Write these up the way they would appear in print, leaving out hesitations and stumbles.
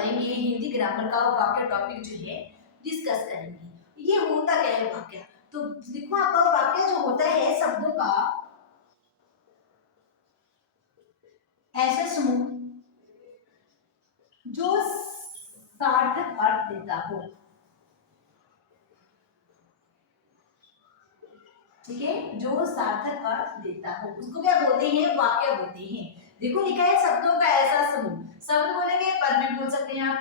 करेंगे हिंदी ग्रामर का वाक्य टॉपिक जो है डिस्कस करेंगे। ये होता क्या है वाक्य, तो देखो आपका वाक्य जो होता है शब्दों का ऐसा समूह जो सार्थक अर्थ देता हो, ठीक है, जो सार्थक अर्थ देता हो उसको क्या बोलते हैं, वाक्य बोलते हैं। देखो लिखा है शब्दों का ऐसा समूह, शब्द बोलेंगे पद भी बोल सकते हैं आप।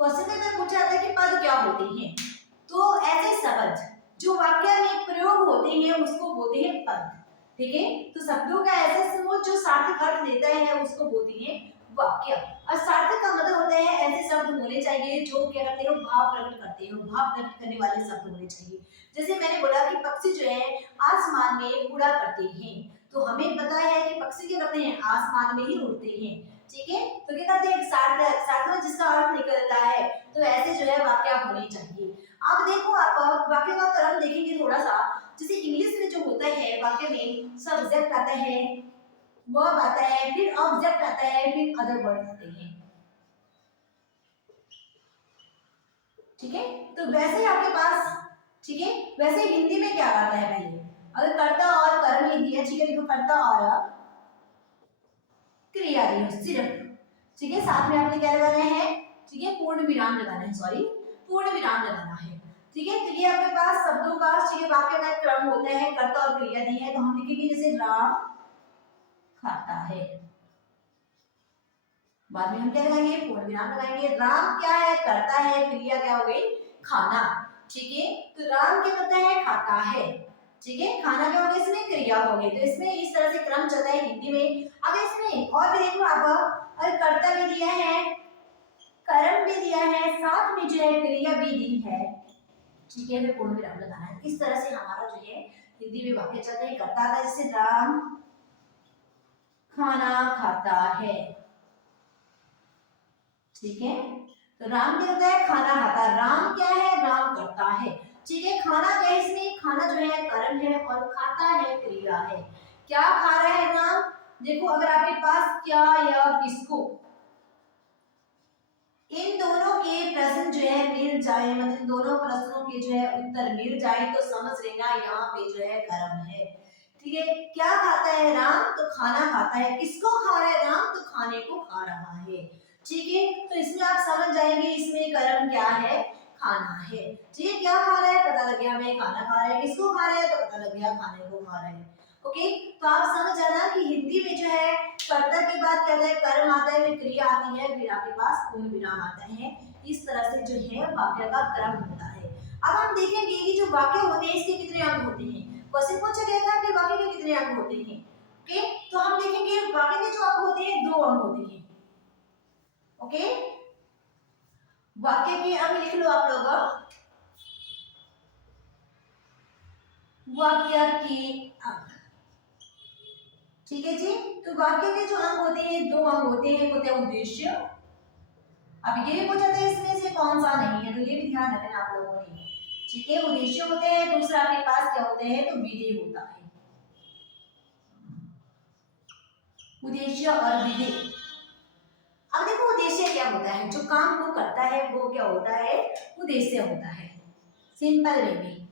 क्वेश्चन में अगर पूछा जाता है कि पद क्या होते हैं, तो ऐसे शब्द जो वाक्य में प्रयोग होते हैं उसको बोलते हैं पद, ठीक है। तो शब्दों का ऐसा समूह जो सार्थक अर्थ देता है उसको बोलते हैं वाक्य। और सार्थक का मतलब होता है ऐसे शब्द होने चाहिए जो क्या करते हो, भाव प्रकट करते हो, भाव प्रकट करने वाले शब्द होने चाहिए। जैसे मैंने बोला कि पक्षी जो है आसमान में उड़ा करते हैं, तो हमें पता है कि पक्षी क्या करते हैं, आसमान में ही उड़ते हैं, ठीक है। तो क्या करते हैं, सार्थक सार्थक जिसका अर्थ निकलता है, तो ऐसे जो है वाक्य होने चाहिए। अब देखो आप वाक्य का क्रम देखेंगे थोड़ा सा, जैसे इंग्लिश में जो होता है वाक्य में सब्जेक्ट आता है, वर्ब आता है, फिर ऑब्जेक्ट आता है, फिर अदर वर्ड आते हैं, ठीक है। तो वैसे आपके पास, ठीक है, वैसे हिंदी में क्या आता है, पहले अगर कर्ता और कर्म ही दिया, ठीक है, देखो कर्ता और क्रिया दी हो सिर्फ, ठीक है, साथ में आपने क्या लगाना है, ठीक है, पूर्ण विराम लगाना है, सॉरी पूर्ण विराम लगाना है, ठीक है। तो ये आपके पास शब्दों का, ठीक है, वाक्य का क्रम होता है, कर्ता और क्रिया दी है, तो हम लिखेंगे जैसे राम खाता है, बाद में हम क्या लगाएंगे, पूर्ण विराम लगाएंगे। राम क्या है, करता है, क्रिया क्या हो गई, खाना, ठीक है। तो राम क्या करता है, खाता है, ठीक है, खाना क्या हो गया, इसमें क्रिया हो गई। तो इसमें इस तरह से क्रम चलता है हिंदी में। अब इसमें और भी देख लो आप, और कर्ता भी दिया है, कर्म भी दिया है, साथ में जो है क्रिया भी दी है, ठीक है, फिर पूर्ण विराम लगाना है। इस तरह से हमारा जो है हिंदी में वाक्य चलते हैं। कर्ता का जैसे राम खाना खाता है, ठीक है। तो राम क्या करता है, खाना खाता है, राम क्या है, राम करता है, ठीक है। खाना क्या है, इसमें खाना जो है कर्म है और खाता है क्रिया है। क्या खा रहा है राम, देखो अगर आपके पास क्या या किसको, इन दोनों के प्रश्न जो है मिल जाए, मतलब दोनों प्रश्नों के जो है उत्तर मिल जाए, तो समझ लेना यहाँ पे जो है कर्म है, ठीक है। क्या खाता है राम, तो खाना खाता है, किसको खा रहा है राम, तो खाने को खा रहा है, ठीक है। तो इसमें आप समझ जाएंगे इसमें कर्म क्या है, खाना है, ठीक है। क्या खा रहा है, पता लग गया हमें, खाना खा रहा है, किसको खा रहा है, तो पता लग गया खाने को खा रहा है, ओके। तो आप समझ जाना कि हिंदी में जो है कर्ता के बाद क्या आता है, कर्म आता है, फिर क्रिया आती है, फिर आपके पास पूर्ण विराम आता है। इस तरह से जो है वाक्य का क्रम होता है। अब हम देखेंगे कि जो वाक्य होते हैं इसके कितने अंग होते हैं। क्वेश्चन पूछा गया था कि वाक्य के कितने अंग होते हैं, ओके। तो हम देखेंगे वाक्य के जो अंग होते हैं, दो अंग होते हैं, ओके। वाक्य के अंग लिख लो आप लोग, वाक्य के अंग, ठीक है जी। तो वाक्य के जो अंग होते हैं, दो अंग होते हैं, एक होता है उद्देश्य, अब ये भी पूछा था इसमें से कौन सा नहीं है, तो ये भी ध्यान रखना आप लोगों ने, ठीक है। उद्देश्य होते हैं, दूसरा आपके पास क्या होते हैं, तो विधेय होता है, उद्देश्य और विधेय। अब देखो उद्देश्य क्या होता है, जो काम को करता है वो क्या होता है, उद्देश्य होता है, सिंपल वे में,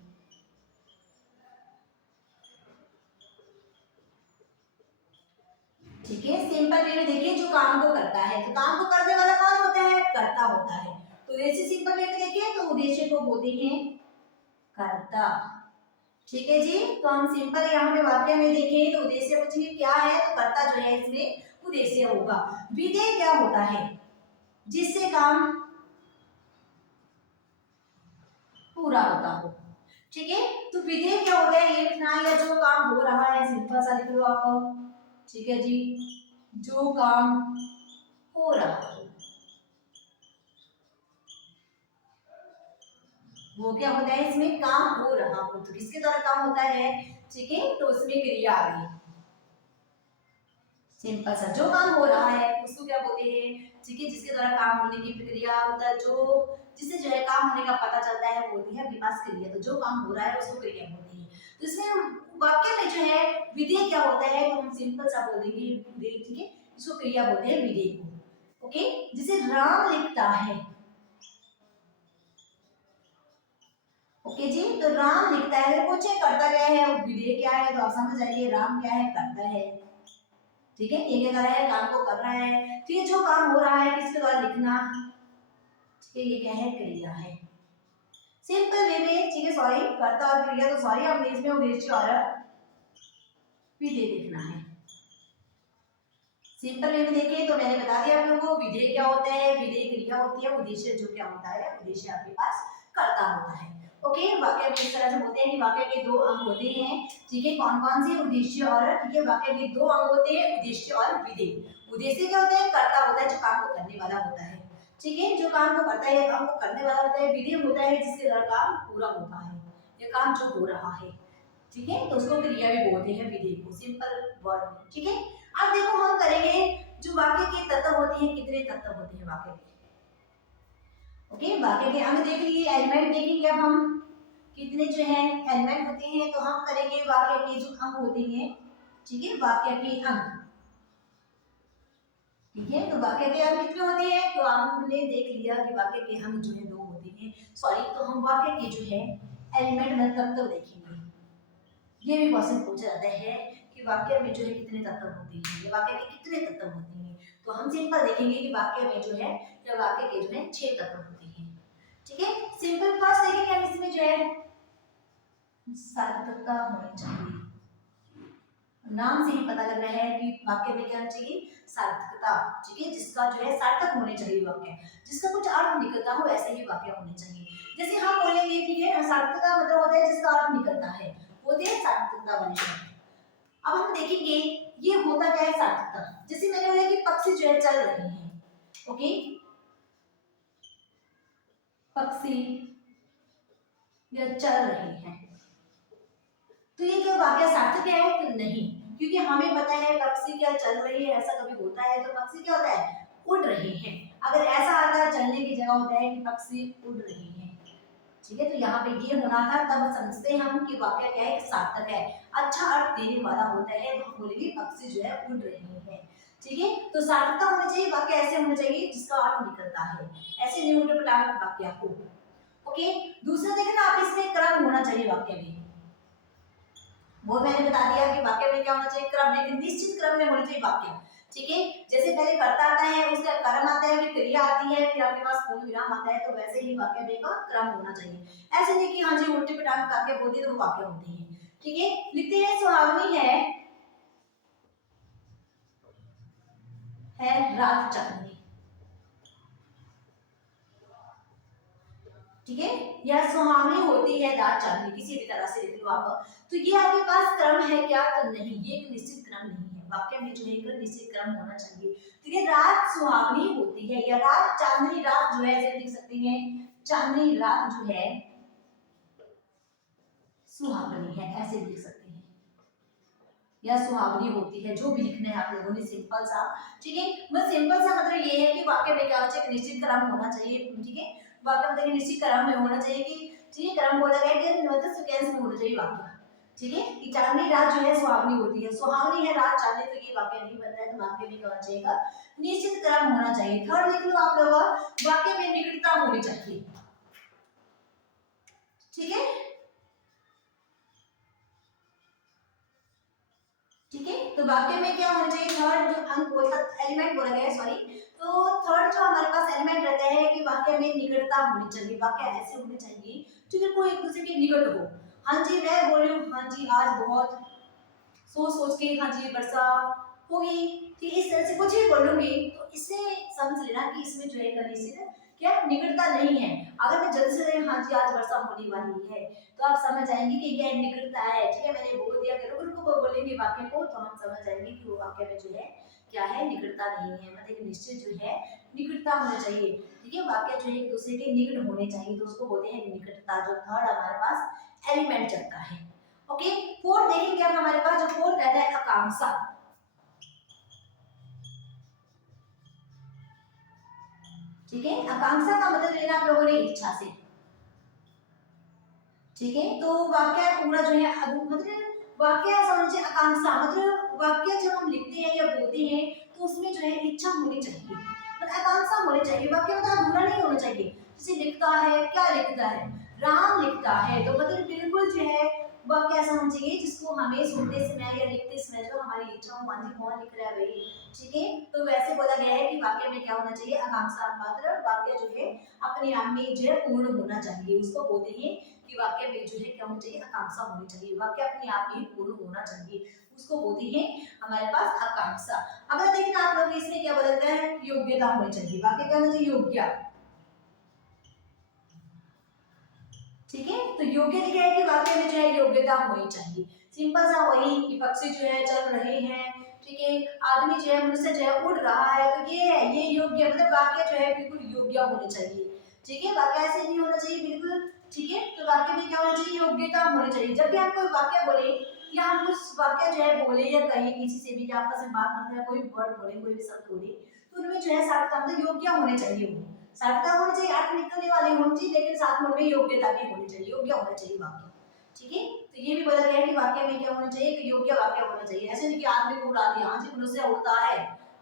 ठीक है। सिंपल वे में देखिए, जो काम को करता है, तो काम को करने वाला कौन होता है, कर्ता होता है। तो जैसे सिंपल वे में देखिए, तो उद्देश्य को बोलते हैं कर्ता, ठीक है जी। तो हम सिंपल यहाँ पे वाक्य में देखें, तो उद्देश्य पूछेंगे क्या है, तो कर्ता जो है इसमें उद्देश्य होगा। विधेय क्या होता है, जिससे काम पूरा होता हो, ठीक है। तो विधेय क्या होता है, ये लिखना है, या जो काम हो रहा है, सिंपल सा लिख लो आप, ठीक है जी, जो काम हो रहा हो, वो क्या होता है, इसमें काम हो रहा हो, तो किसके द्वारा काम होता है, ठीक है। तो उसमें क्रिया आ गई, सिंपल सा, जो काम हो रहा है उसको क्या बोलते हैं, ठीक है, जिसके द्वारा काम होने की प्रक्रिया होता है, जो जिससे जो है काम होने का पता चलता है, बोलती है विपास क्रिया। तो जो काम हो रहा है उसको क्रिया बोलते हैं। तो इसमें वाक्य में जो है विधेय क्या होता है, तो हम सिंपल सा बोल देंगे विधेय, ठीक है, इसको क्रिया बोलते हैं विधेय को, ओके, जिसे राम लिखता है। ओके जी, तो राम लिखता है, अगर पूछे करता क्या है, विधेय क्या है, तो आप समझ जाइए राम क्या है, करता है। ठीक है, ये क्या कर रहा है, काम को कर रहा है। तो ये जो काम हो रहा है किसके द्वारा, लिखना। ठीक है, ये क्या है, क्रिया है। सिंपल वे में, ठीक है, सॉरी, कर्ता और क्रिया, तो सॉरी हमने इसमें उद्देश्य और विधेय लिखना है। सिंपल वे में देखिए तो मैंने बता दिया आप लोगों को, विधेय क्या होता है, विधेय क्रिया होती है, उद्देश्य जो क्या होता है, उद्देश्य आपके पास कर्ता होता है। ओके, वाक्य में इस तरह से होते हैं कि वाक्य के दो अंग होते हैं। ठीक है, कौन कौन से, उद्देश्य और, ठीक है, वाक्य के दो अंग होते हैं, उद्देश्य और विधेय। उद्देश्य क्या होता है, कर्ता होता है, जो काम को करने वाला होता है। ठीक है, जो काम को करता है, काम को करने वाला होता है। विधेय होता है जिसके द्वारा काम पूरा होता है, ये काम जो हो रहा है। ठीक है, तो उसको क्रिया भी बोलते हैं, विधेय को, सिंपल वर्ड में। ठीक है, अब देखो हम करेंगे जो वाक्य के तत्व होते हैं, कितने तत्व होते हैं वाक्य के। ओके, वाक्य के अंग देख लिए, एलिमेंट देखेंगे अब हम कितने जो है एलिमेंट होते हैं। तो हम करेंगे वाक्य के जो अंग होते हैं। ठीक है, वाक्य के अंग। ठीक है, तो वाक्य के अंग कितने होते हैं, तो हमने देख लिया कि वाक्य के अंग जो है दो होते हैं। सॉरी, तो हम वाक्य के जो है एलिमेंट में तत्व देखेंगे। ये भी क्वेश्चन पूछा जाता है कि वाक्य में जो है कितने तत्व होते हैं, वाक्य के कितने तत्व होते हैं। तो हम सिंपल देखेंगे कि वाक्य में जो है, या वाक्य के जो है 6 तत्व होते हैं। ठीक है, सिंपल फर्स्ट देखेंगे हम इसमें जो है सार्थकता होनी चाहिए। नाम से ही पता लग रहा है कि वाक्य में क्या होना चाहिए, सार्थकता। ठीक है, जिसका जो है सार्थक होने चाहिए वाक्य, जिसका कुछ अर्थ निकलता हो, ऐसे ही वाक्य होने चाहिए। जैसे हम बोलेंगे, ठीक है, सार्थकता मतलब होता है जिसका अर्थ निकलता है, होते हैं सार्थकता वाले शब्द। अब हम देखेंगे ये होता क्या है सार्थकता। जैसे मैंने बोला कि पक्षी जो है चल रहे हैं। ओके, पक्षी या चल रहे हैं, तो ये क्या वाक्य सार्थक है कि नहीं, क्योंकि हमें पता है पक्षी क्या चल रही है, ऐसा कभी होता है, तो पक्षी क्या होता है, उड़ रहे हैं। अगर ऐसा आता है चलने की जगह होता है कि पक्षी उड़ रहे हैं। ठीक है, तो यहाँ पे ये होना था, तब समझते हैं हम कि वाक्य क्या है, सार्थक है, अच्छा अर्थ देने वाला होता है। तो हम बोलेंगे पक्षी जो है उड़ रहे हैं। ठीक है, तो सार्थकता होनी चाहिए, वाक्य ऐसे होना चाहिए जिसका अर्थ निकलता है, ऐसे नहीं उल्टे पलटे वाक्य को। ओके, दूसरा देखना आप, इसमें क्रम होना चाहिए वाक्य में। वो मैंने बता दिया कि वाक्य में क्या होना चाहिए, क्रम, एक निश्चित क्रम में होना चाहिए वाक्य। ठीक है, जैसे पहले कर्ता आता है, उसका कर्म आता है, फिर क्रिया आती है, फिर आपके पास पूर्ण विराम आता है, तो वैसे ही वाक्य में का क्रम होना चाहिए। ऐसे नहीं कि हाँ जी उल्टे पटांग वाक्य बोल दिए तो वाक्य होते हैं। ठीक है, लिखते हैं सुहावनी है रात चांदनी। ठीक है, यह सुहावनी होती है रात चांदनी, किसी भी तरह से लिख लो आप। तो ये आपके पास क्रम है क्या, तो नहीं, ये एक निश्चित क्रम नहीं है, वाक्य में जो है एक निश्चित क्रम होना चाहिए। ठीक है, रात सुहावनी होती है, या रात चांदनी रात जो है ऐसे लिख सकते हैं, चांदनी रात जो है सुहावनी है, ऐसे लिख सकते हैं, या सुहावनी होती है, जो भी लिखना है आप लोगों ने सिंपल सा। ठीक है, बस सिंपल सा मतलब ये है कि वाक्य में क्या होना चाहिए, निश्चित क्रम होना चाहिए। ठीक है, वाक्य में देखिए निश्चित क्रम में होना चाहिए कि, ठीक है, क्रम बोला गया कि मतलब सीक्वेंस में होना चाहिए वाक्य। ठीक है, कि चांदनी रात जो है सुहावनी होती है, सुहावनी है रात चांदनी, तो ये वाक्य नहीं बनता है, तो वाक्य में क्या होना चाहिए, निश्चित क्रम होना चाहिए। थर्ड लिख लो आप लोग, वाक्य में निकटता होनी चाहिए। ठीक है, ठीक है, तो वाक्य में क्या होना चाहिए, थर्ड जो अंक बोला, एलिमेंट बोला गया है, सॉरी, तो थर्ड जो हमारे पास एलिमेंट रहता है कि वाक्य में निकटता होनी चाहिए, वाक्य ऐसे होने चाहिए जो बिल्कुल एक दूसरे के निकट हो। हाँ जी मैं बोल रही हूँ, हाँ जी आज बहुत सोच सोच के, हाँ जी वर्षा होगी, ठीक इस तरह से कुछ भी बोलूंगी, तो इससे समझ लेना कि इसमें जो है निश्चित क्या निकटता नहीं है। अगर मैं जल्दी से हाँ जी आज वर्षा होने वाली है, तो आप समझ जाएंगे कि क्या निकटता है। ठीक है, मैंने बोल दिया कि रुक रुक को बोलेंगे वाक्य को, तो हम समझ जाएंगे कि वो वाक्य में जो है क्या है, निकटता नहीं है, मतलब एक निश्चित जो है निकटता होना चाहिए। ठीक है, वाक्य जो है एक दूसरे के निकट होने चाहिए, तो उसको बोलते हैं निकटता। जो थर्ड हमारे पास एलिमेंट चलता है। ओके, फोर्थ देखेंगे अब हमारे पास, जो फोर्थ रहता है आकांक्षा। ठीक है, आकांक्षा का मतलब लेना आप लोगों ने इच्छा से। ठीक है, तो वाक्य पूरा जो है मतलब वाक्य ऐसा होना चाहिए, आकांक्षा मतलब वाक्य जब हम लिखते हैं या बोलते हैं तो उसमें जो है इच्छा होनी चाहिए। मतलब आकांक्षा होनी चाहिए, वाक्य मतलब अधूरा नहीं होना चाहिए। जैसे लिखता है, क्या लिखता है, राम लिखता है, तो मतलब बिल्कुल जो है वाक्य ऐसा होना चाहिए जिसको हमें सुनते समय या लिखते समय जो हमारी इच्छा हो, मान ली कौन लिख रहा है भाई, ठीक है। तो वैसे बोला गया है कि वाक्य में क्या होना चाहिए, आकांक्षा मात्र वाक्य जो है अपने आप में जो है पूर्ण होना चाहिए, उसको बोलते हैं कि वाक्य में जो है क्या होना चाहिए, आकांक्षा होनी चाहिए, वाक्य अपने आप में पूर्ण होना चाहिए, उसको बोलते हैं हमारे पास आकांक्षा। अब देखिए आप लोग इसमें क्या बदलता है, योग्यता होनी चाहिए, वाक्य क्या होना चाहिए, योग्य, ठीक है। तो योग्यता क्या है कि वाक्य में जो है योग्यता होनी चाहिए, सिंपल सा वही कि पक्षी जो है चल रहे हैं, ठीक है, आदमी जो है मनुष्य जो है उड़ रहा है, तो ये है, ये योग्य मतलब वाक्य जो है बिल्कुल योग्य होने चाहिए, ठीक है, वाक्य ऐसे नहीं होना चाहिए बिल्कुल, ठीक है। तो वाक्य में क्या होना चाहिए, योग्यता होनी चाहिए। जब भी आप कोई वाक्य बोले या हम कुछ वाक्य जो है बोले या कहें किसी से भी, आपस में बात करते हैं, कोई वर्ड बोले, कोई भी शब्द बोले, तो उनमें जो है सार्थकता मतलब योग्य होने चाहिए, वो सार्थकता होनी चाहिए, अर्थ निकलने वाली होनी चाहिए, लेकिन साथ में उनमें योग्यता भी होनी चाहिए, योग्य होना चाहिए वाक्य, ठीक है। तो ये भी बोला गया है कि वाक्य में क्या होना चाहिए, कि योग्य वाक्य होना चाहिए, ऐसे नहीं कि आदमी को उड़ा दिया, हाँ जी मनुष्य उड़ता है,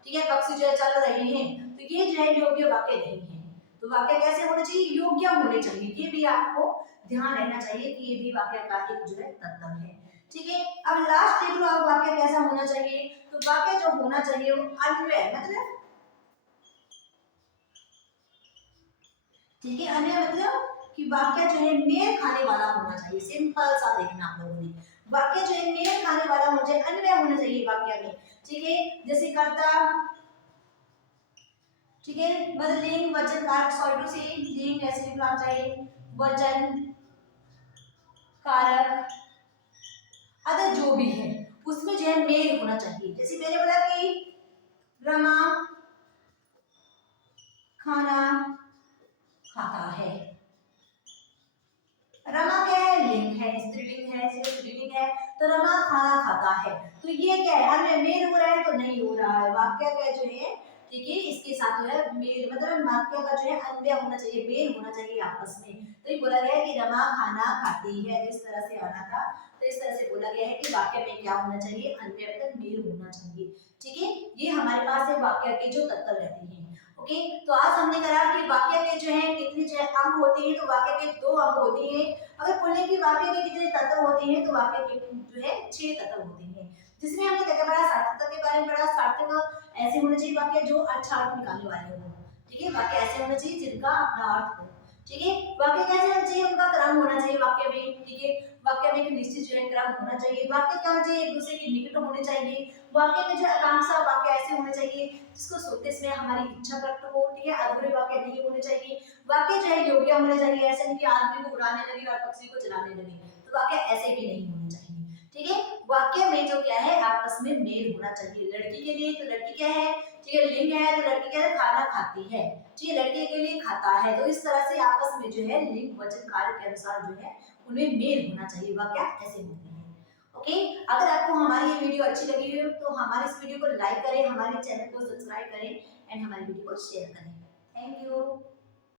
ठीक है, पक्षी जो है चल रहे हैं, तो ये जो है योग्य वाक्य नहीं है। तो वाक्य कैसे होने चाहिए, योग्य होने चाहिए, ये भी आपको ध्यान रहना चाहिए कि ये भी वाक्य का एक जो है तत्व है, ठीक है। अब लास्ट देख लो आप, वाक्य कैसा होना चाहिए, तो वाक्य जो होना चाहिए वो अन्वय मतलब, ठीक है, अन्य मतलब कि वाक्य जो है मेल खाने वाला होना चाहिए, सिंपल सा देखना आप लोगों ने, वाक्य जो है मेल खाने वाला होना चाहिए, अन्वय होना चाहिए वाक्य में, ठीक है। जैसे कर्ता, ठीक है, मतलब लिंग वचन कारक, सॉरी टू से लिंग ऐसे लिखना चाहिए, वचन कारक अदर जो भी है उसमें जो है मेल होना चाहिए। जैसे मैंने बोला कि रमा खाना खाता है, रमा क्या है, लिंग है, स्त्रीलिंग है, स्त्रीलिंग है, तो रमा खाना खाता है, तो ये क्या है, हमें मेल हो रहा है तो नहीं हो रहा है, वाक्य का जो है, ठीक है, इसके साथ जो है मेल मतलब वाक्य का जो है अन्वय होना चाहिए, मेल होना चाहिए आपस में। तो ये बोला गया है कि रमा खाना खाती है, इस तरह से आना था, तो इस तरह से बोला गया है कि वाक्य में क्या होना चाहिए, अन्वय मतलब मेल होना चाहिए, ठीक है। ये हमारे पास है वाक्य के जो तत्व रहते हैं। ओके, तो आज हमने करा कि वाक्य के जो है कितने जो है अंग होते हैं, तो वाक्य के 2 अंग होते हैं। अगर बोले कि वाक्य के कितने तत्व होते हैं, तो वाक्य के जो है 6 तत्व होते हैं, जिसमें हमने क्या पढ़ा, सार्थकता के बारे में पढ़ा। सार्थक ऐसे होने चाहिए वाक्य जो अच्छा अर्थ निकालने वाले हो, ठीक है, वाक्य ऐसे होने चाहिए जिनका अपना अर्थ हो, ठीक है। वाक्य कैसे होना चाहिए, उनका क्रम होना चाहिए वाक्य में, ठीक है, वाक्य में एक निश्चित जो है क्रम होना चाहिए, वाक्य क्या होना चाहिए, एक दूसरे के निकट होने चाहिए, वाक्य में जो आकांक्षा वाक्य ऐसे होने चाहिए जिसको सुनते समय हमारी इच्छा प्रकट हो, ठीक है, अधूरे वाक्य नहीं होने चाहिए, वाक्य जो है योग्य होने चाहिए, ऐसे नहीं कि आदमी को उड़ाने लगे और पक्षी को चलाने लगे, तो वाक्य ऐसे भी नहीं होने चाहिए, ठीक है। वाक्य में जो क्या है आपस में मेल होना चाहिए, लड़की के लिए तो लड़की क्या है, ठीक है, लिंग है, तो लड़की क्या है, खाना खाती है, ठीक है, लड़के के लिए खाता है, तो इस तरह से आपस में जो है लिंग वचन कार्य के अनुसार जो है उनमें मेल होना चाहिए, वाक्य ऐसे होते हैं। ओके, अगर आपको हमारी ये वीडियो अच्छी लगी हो तो हमारे इस वीडियो को लाइक करें, हमारे चैनल को सब्सक्राइब करें एंड हमारी वीडियो को शेयर करें। Thank you.